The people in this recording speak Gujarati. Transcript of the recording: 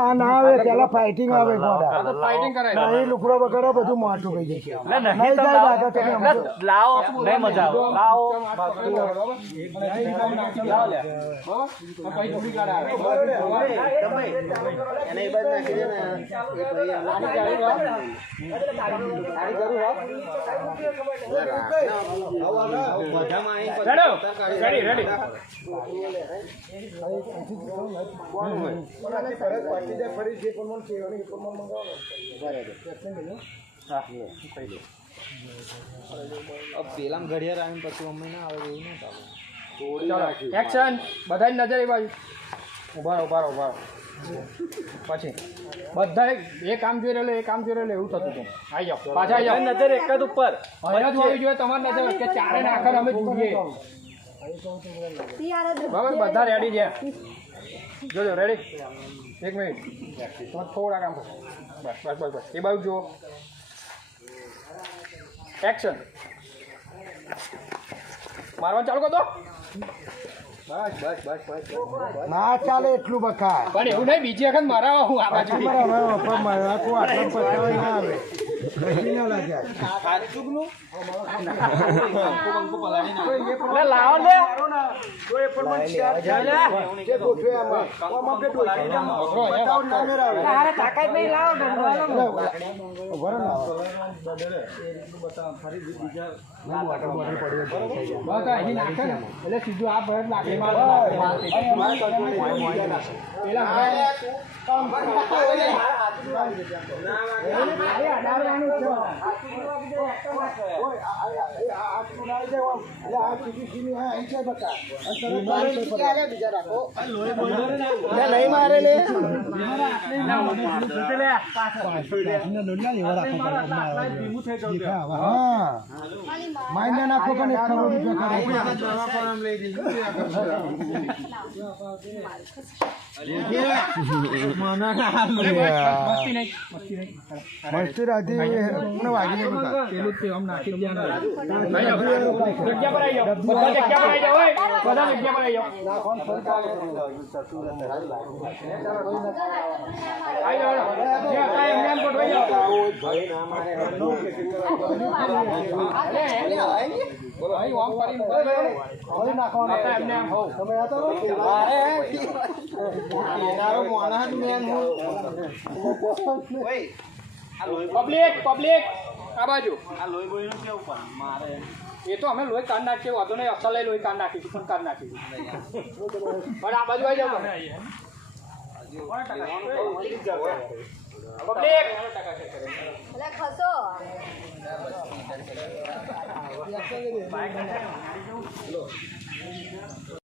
આ ના આવે પેલા ફાઇટિંગ આવે ગોડા ફાઇટિંગ કરાય. નહીં લુકડો બગડો બધું મોટું થઈ જશે. નહીં જાય. દાદા તમે. લાવો. નહીં મજા આવે. લાવો. રેડી રેડી પેલા ઘડિયાળ આવીને પછી અમે ના આવે એવું ના ચાલે. એક્શન બધાની નજર એ બાજુ. ઊભા ઊભા ઊભા પછી બધા એ કામ જોઈ રહેલો એ કામ જોઈ રહેલો એવું થતું હતું. આવી જાઓ પાછા આવી જાઓ. નજર એક જ ઉપર. અહીંયા જ હોવી જોઈએ તમારી નજર કે ચારે આખર અમે જોઈએ. બરાબર બધા રેડી છે. જોજો રેડી એક મિનિટ તમે થોડા કામ કરો બસ બસ બસ બસ. એ બાજુ જુઓ. એક્શન મારવા ચાલુ કર ના ચાલે એટલું બકા. પણ એવું નહીં બીજી વખત મારા હું આ બાજુ. ના આવે. એટલે સીધું આ ભરત નાખે ના નહીં મારે લે. હા. નાખો પણ એક કરોડ રૂપિયા. મસ્તી રાતી મને વાગી નહીં બકા. પેલું તે આમ નાખી જગ્યા પર આવી જાઓ બધા જગ્યા પર આવી જાઓ બધા જગ્યા પર આવી જાઓ હતા એમને તમે આ તો પબ્લિક પબ્લિક આ બાજુ. એ તો અમે લોહી કાઢ નાખીએ, વાંધો નહીં, અસલ લોહી કાઢ નાખીશું, પણ કાઢ નાખીશું. પણ આ બાજુ આવી ખસો